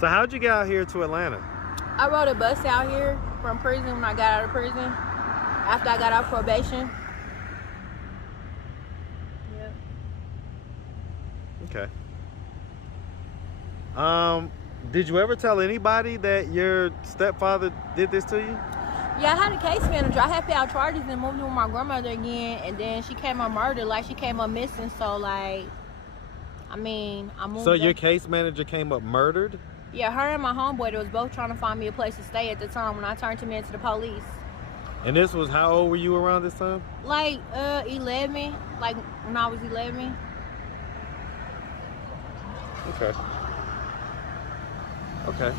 So how'd you get out here to Atlanta? I rode a bus out here from prison when I got out of prison. After I got out probation. Yep. Okay. Did you ever tell anybody that your stepfather did this to you? Yeah, I had a case manager. I had filed charges and moved in with my grandmother again, and then she came up murdered. Like, she came up missing. So, like, I mean, I moved. So your case manager came up murdered? Yeah, her and my homeboy, they was both trying to find me a place to stay at the time when I turned him into the police. And this was, how old were you around this time? Like 11, like when I was 11. Okay. Okay.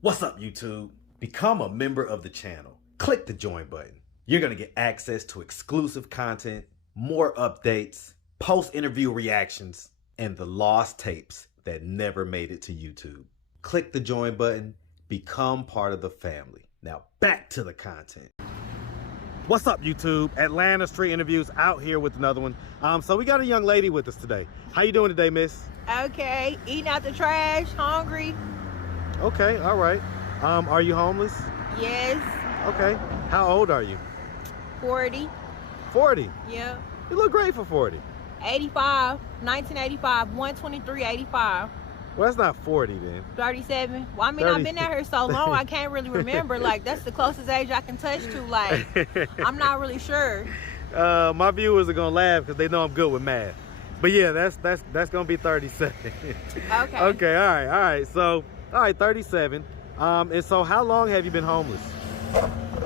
What's up, YouTube? Become a member of the channel. Click the join button. You're gonna get access to exclusive content, more updates, post-interview reactions, and the lost tapes that never made it to YouTube. Click the join button, become part of the family. Now back to the content. What's up, YouTube? Atlanta Street Interviews out here with another one. So we got a young lady with us today. How you doing today, miss? Okay, eating out the trash, hungry. Okay, all right. Are you homeless? Yes. Okay. How old are you? 40. 40? Yeah. You look great for 40. 85, 1985, 123.85. Well, that's not 40 then. 37. Well, I mean, I've been out here so long, I can't really remember. Like, that's the closest age I can touch to. Like, I'm not really sure. My viewers are gonna laugh because they know I'm good with math. But yeah, that's gonna be 37. Okay. Okay. All right. So, all right, 37. And so, how long have you been homeless?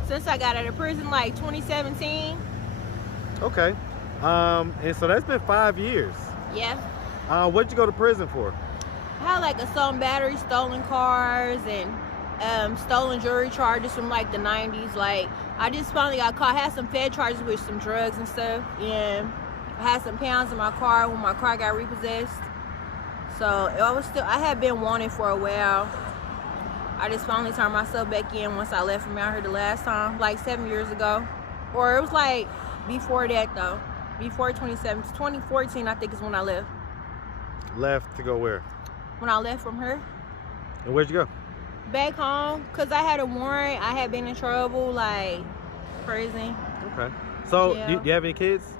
Since I got out of prison, like 2017. Okay. And so that's been 5 years. Yeah. What'd you go to prison for? I had like assault and battery, stolen cars, and stolen jewelry charges from like the 90s. Like, I just finally got caught. I had some Fed charges with some drugs and stuff, and I had some pounds in my car when my car got repossessed. So I had been wanted for a while. I just finally turned myself back in once I left from out here the last time, like 7 years ago. Or it was like before that though. Before 2014, I think is when I left. Left to go where? When I left from her. And where'd you go? Back home, because I had a warrant. I had been in trouble, like prison. Okay. So, Yeah. do you have any kids?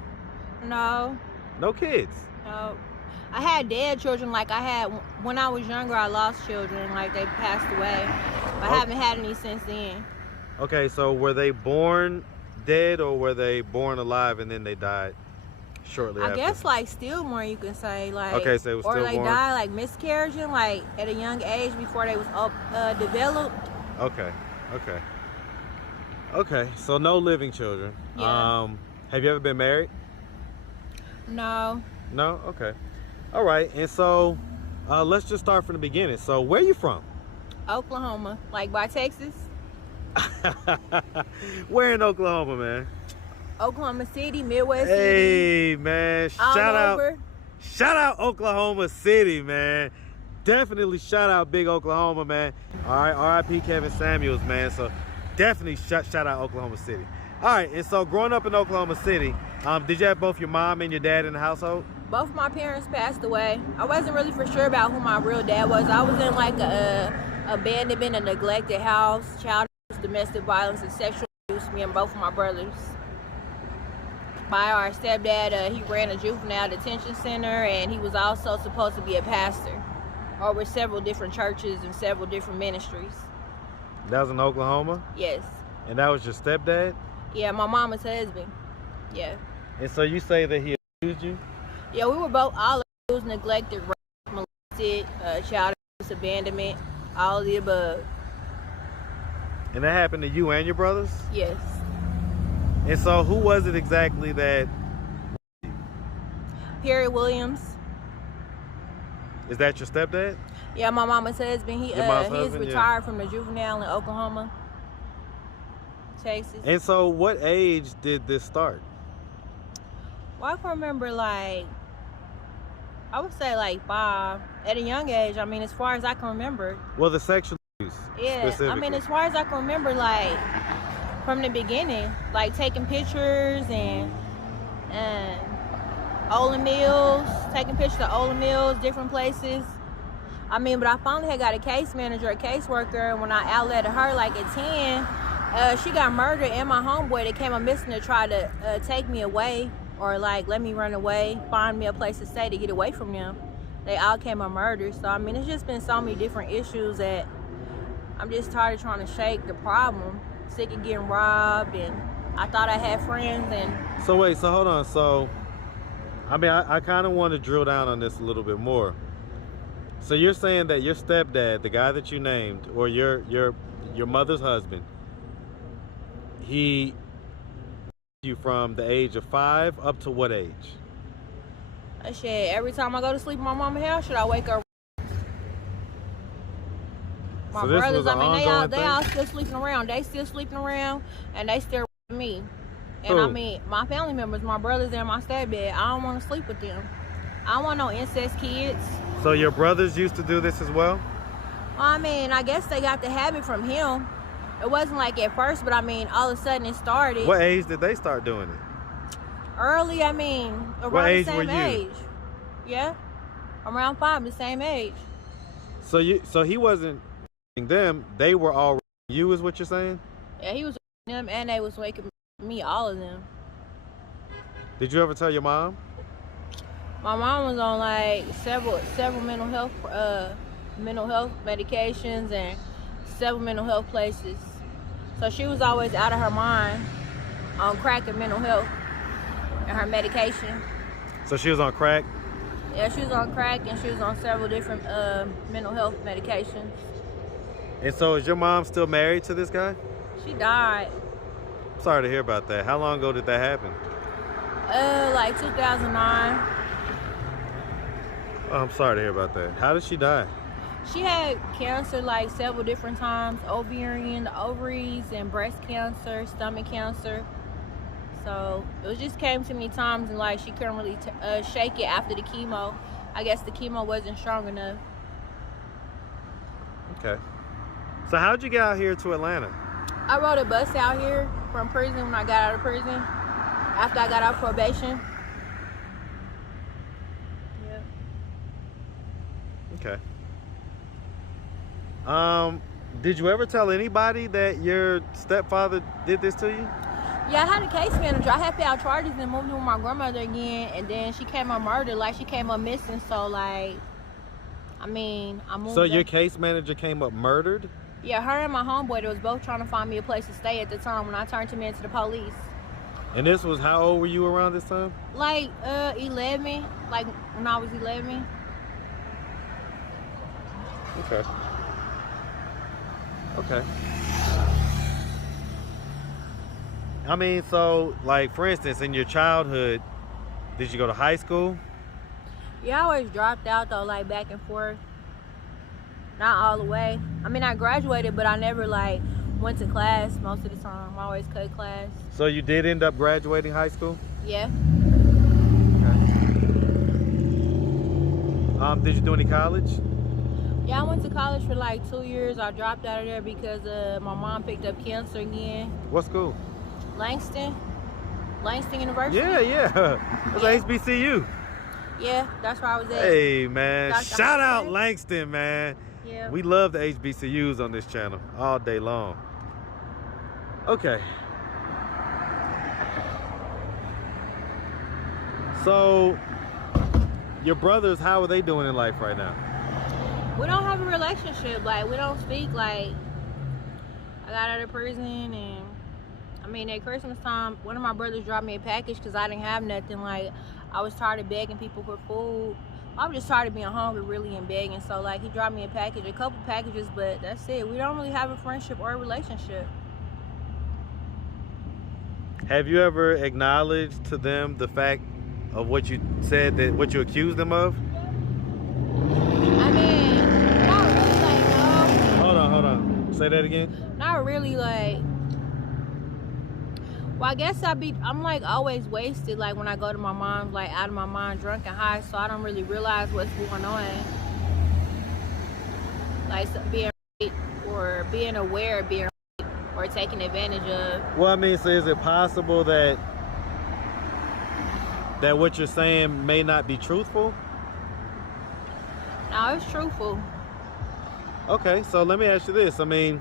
No. No kids? No. I had dead children. Like, when I was younger, I lost children. Like, they passed away. But I haven't had any since then. Okay, so were they born dead or were they born alive and then they died shortly after? I guess like stillborn, you can say. Like, okay, so it was or stillborn. they died like miscarriaging, like at a young age before they was developed. Okay, so no living children. Yeah. Have you ever been married? No. No? Okay. All right, and so let's just start from the beginning. So where are you from? Oklahoma, like by Texas. Where in Oklahoma, man? Oklahoma City, Midwest City. City. Hey, man. All Shout over. out Oklahoma City, man. Definitely shout out big Oklahoma, man. All right, R.I.P. Kevin Samuels, man. So definitely shout out Oklahoma City. All right, and so growing up in Oklahoma City, did you have both your mom and your dad in the household? Both of my parents passed away. I wasn't really for sure about who my real dad was. I was in like a abandonment, a neglected house, child abuse, domestic violence, and sexual abuse, me and both of my brothers. By our stepdad, he ran a juvenile detention center, and he was also supposed to be a pastor over several different churches and several different ministries. That was in Oklahoma? Yes. And that was your stepdad? Yeah, my mama's husband. Yeah. And so you say that he abused you? Yeah, we were both all abused, neglected, raped, molested, child abuse, abandonment, all of the above. And that happened to you and your brothers? Yes. And so who was it exactly that... Perry Williams. Is that your stepdad? Yeah, my mama's husband. He's retired from the juvenile in Oklahoma, Texas. And so what age did this start? Well, I can remember, like, I would say like 5. At a young age, I mean, as far as I can remember. Well, the sexual abuse. Yeah, I mean, as far as I can remember, like, from the beginning, like taking pictures and Olin Mills, taking pictures of Olin Mills, different places. I mean, but I finally had got a case manager, a caseworker, and when I outletted her like at 10, she got murdered, and my homeboy that came up missing to try to take me away or like let me run away, find me a place to stay to get away from them. They all came up murdered. So I mean, it's just been so many different issues that I'm just tired of trying to shake the problem. Sick of getting robbed, and I thought I had friends. And so wait, so hold on. So I mean, I kind of want to drill down on this a little bit more. So you're saying that your stepdad, the guy that you named, or your mother's husband, he you from the age of 5 up to what age? Shit, every time I go to sleep in my mama's house, should I wake up? My So this brothers, was an I mean, ongoing they thing? all still sleeping around. They still sleeping around, and they still with me. And Who? I mean, my family members, my brothers and my stepdad, I don't want to sleep with them. I don't want no incest kids. So your brothers used to do this as well? Well, I mean, I guess they got the habit from him. It wasn't like at first, but I mean, all of a sudden it started. What age did they start doing it? Early, I mean, around What the age same were you? age. Yeah, around 5, the same age. So he wasn't them, they were all you is what you're saying? Yeah, he was with them, and they was waking me, all of them. Did you ever tell your mom? My mom was on like several mental health medications and several mental health places. So she was always out of her mind on crack and mental health and her medication. So she was on crack? Yeah, she was on crack and she was on several different mental health medications. And so is your mom still married to this guy? She died. Sorry to hear about that. How long ago did that happen? Like 2009. Oh, I'm sorry to hear about that. How did she die? She had cancer like several different times, ovarian, the ovaries, and breast cancer, stomach cancer. So it just came to me times and like she couldn't really shake it after the chemo. I guess the chemo wasn't strong enough. Okay. So how'd you get out here to Atlanta? I rode a bus out here from prison when I got out of prison, after I got out of probation. Okay. Did you ever tell anybody that your stepfather did this to you? Yeah, I had a case manager. I had filed charges and moved in with my grandmother again, and then she came up murdered, like she came up missing. So like, I mean, I moved. So your up. case manager came up murdered? Yeah, her and my homeboy, they was both trying to find me a place to stay at the time when I turned him into the police. And this was, how old were you around this time? Like 11, like when I was 11. Okay. Okay. I mean, so, like, for instance, in your childhood, did you go to high school? Yeah, I always dropped out though, like back and forth. Not all the way. I mean, I graduated, but I never like went to class most of the time. I always cut class. So you did end up graduating high school? Yeah. Okay. Did you do any college? Yeah, I went to college for like 2 years. I dropped out of there because my mom picked up cancer again. What school? Langston University. Yeah. That's Yeah. HBCU. Yeah, that's where I was at. Hey, man. Dr. Shout out Howard. Langston, man. Yeah. We love the HBCUs on this channel all day long. Okay. So, your brothers, how are they doing in life right now? We don't have a relationship. Like, we don't speak. Like, I got out of prison, and I mean, at Christmas time, one of my brothers dropped me a package because I didn't have nothing. Like, I was tired of begging people for food. I was just tired of being hungry, really, and begging. So, like, he dropped me a package, a couple packages, but that's it. We don't really have a friendship or a relationship. Have you ever acknowledged to them the fact of what you said, that what you accused them of? I mean, not really, like, no. Hold on. Say that again. Not really, like. Well, I guess I'm like always wasted, like when I go to my mom's, like out of my mind, drunk and high, so I don't really realize what's going on. Like being raped or being aware of being raped or taken advantage of. Well, I mean, so is it possible that that what you're saying may not be truthful? No, it's truthful. Okay, so let me ask you this. I mean,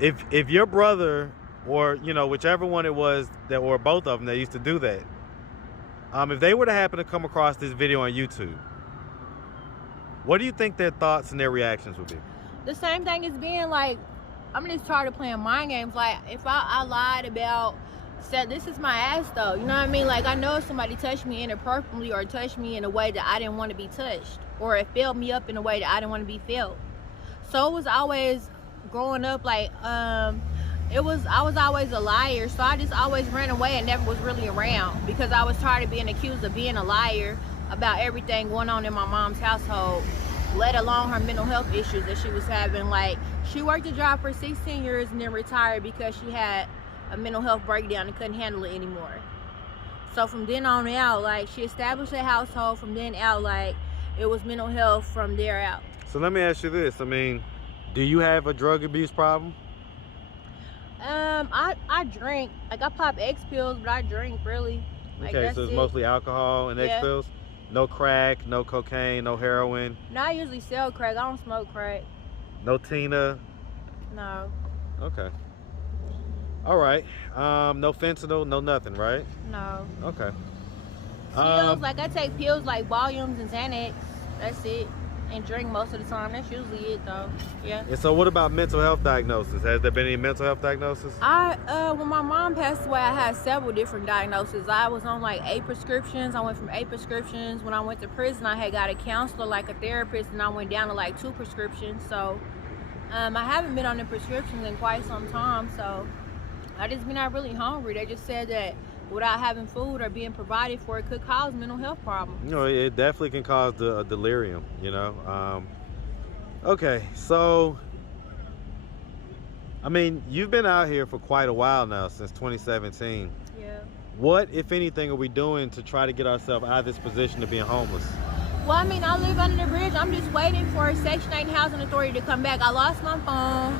if your brother, or you know, whichever one it was that, or both of them that used to do that, if they were to happen to come across this video on YouTube, what do you think their thoughts and their reactions would be? The same thing as being like, I'm just tired of playing mind games. Like, if I lied about, said this is my ass though, you know what I mean? Like, I know if somebody touched me inappropriately or touched me in a way that I didn't want to be touched, or it felt me up in a way that I didn't want to be felt. So it was always growing up like, I was always a liar, so I just always ran away and never was really around because I was tired of being accused of being a liar about everything going on in my mom's household, let alone her mental health issues that she was having. Like, she worked a job for 16 years and then retired because she had a mental health breakdown and couldn't handle it anymore. So from then on out, like, she established a household. From then out, like, it was mental health from there out. So let me ask you this. I mean, do you have a drug abuse problem? I drink. Like, I pop X pills, but I drink, really. Like, Okay, so it's mostly alcohol and X Yeah. pills? No crack, no cocaine, no heroin? No, I usually sell crack. I don't smoke crack. No Tina? No. Okay. All right. No fentanyl, no nothing, right? No. Okay. Pills, like, I take pills like Volumes and Xanax. That's it. And drink most of the time. That's usually it, though. Yeah. And so what about mental health diagnosis? Has there been any mental health diagnosis? When my mom passed away, I had several different diagnoses. I was on like 8 prescriptions. I went from 8 prescriptions. When I went to prison, I had got a counselor, like a therapist, and I went down to like 2 prescriptions. So I haven't been on the prescriptions in quite some time. So I just been not really hungry. They just said that without having food or being provided for, it could cause mental health problems. You know, it definitely can cause a delirium, you know. Okay, so, I mean, you've been out here for quite a while now, since 2017. Yeah. What, if anything, are we doing to try to get ourselves out of this position of being homeless? Well, I mean, I live under the bridge. I'm just waiting for Section 8 Housing Authority to come back. I lost my phone.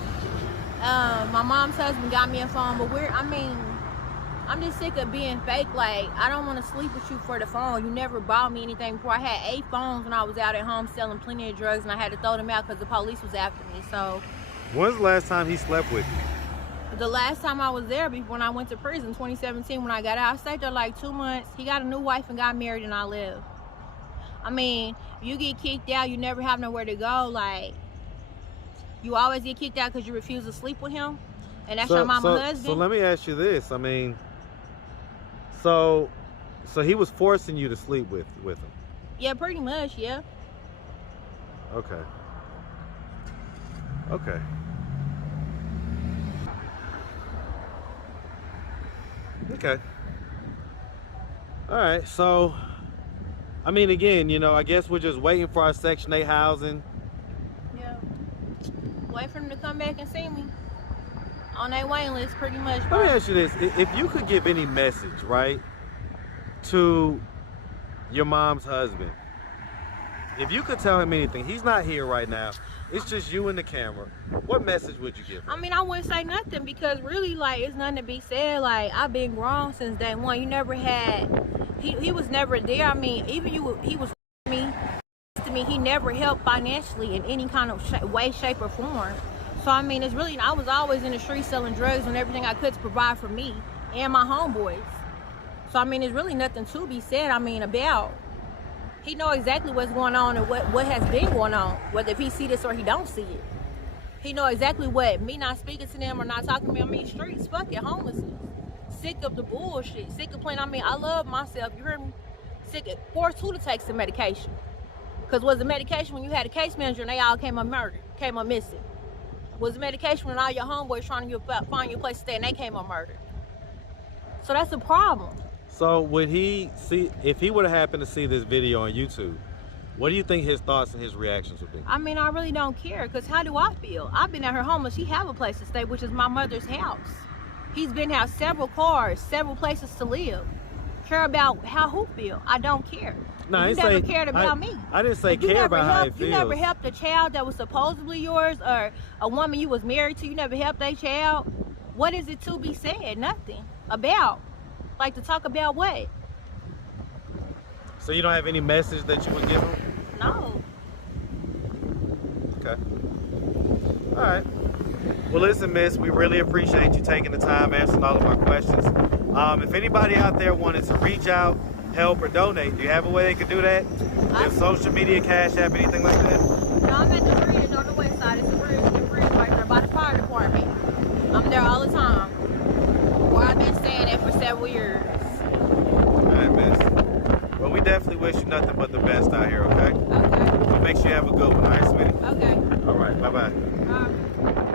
My mom's husband got me a phone, but I'm just sick of being fake. Like, I don't want to sleep with you for the phone. You never bought me anything before. I had 8 phones when I was out at home selling plenty of drugs, and I had to throw them out because the police was after me. So, when's the last time he slept with you? the last time I was there, when I went to prison, 2017, when I got out, I stayed there like 2 months. He got a new wife and got married, and I left. I mean, you get kicked out, you never have nowhere to go. Like, you always get kicked out because you refuse to sleep with him, and that's your mama's husband. So let me ask you this. I mean, so he was forcing you to sleep with him? Yeah, pretty much, yeah. Okay. Okay. Okay. All right, so, I mean, again, you know, I guess we're just waiting for our Section 8 housing. Yeah. Wait for them to come back and see me. On their waiting list, pretty much. Let me ask you this. If you could give any message, right, to your mom's husband, if you could tell him anything, he's not here right now, it's just you and the camera, what message would you give him? I mean, I wouldn't say nothing because really, like, it's nothing to be said. Like, I've been grown since day one. You never had, he was never there. I mean, even he was me, to me, he never helped financially in any kind of way, shape, or form. So, I mean, it's really, I was always in the street selling drugs and everything I could to provide for me and my homeboys. So, I mean, there's really nothing to be said, I mean, about. He know exactly what's going on and what has been going on, whether if he see this or he don't see it. He know exactly what, me not speaking to them or not talking to me, I mean, streets, fuck it, homelessness. Sick of the bullshit, sick of playing, I mean, I love myself, you hear me? Sick of, forced who to take some medication. Because was the medication when you had a case manager and they all came up murdered, came up missing? Was the medication when all your homeboys trying to find your place to stay and they came up murdered? So that's a problem. So would he see, if he would have happened to see this video on YouTube, what do you think his thoughts and his reactions would be? I mean, I really don't care, because how do I feel? I've been out here homeless. He have a place to stay, which is my mother's house. He's been out several cars, several places to live. Care about how who feel? I don't care. No, You never cared about me. I didn't say Like, you care never about how he helped. feels. You never helped a child that was supposedly yours, or a woman you was married to. You never helped that child. What is it to be said? Nothing about. Like, to talk about what? So you don't have any message that you would give them? No. Okay. All right. Well, listen, miss, we really appreciate you taking the time answering all of our questions. If anybody out there wanted to reach out, help, or donate, do you have a way they could do that? Your social media, Cash App, anything like that? No, I'm at the bridge on the west side. It's the bridge right there by the fire department. I'm there all the time. Well, I've been staying there for several years. All right, miss. Well, we definitely wish you nothing but the best out here, okay? Okay. So make sure you have a good one, all right, sweetie? Okay. All right, bye-bye. Bye.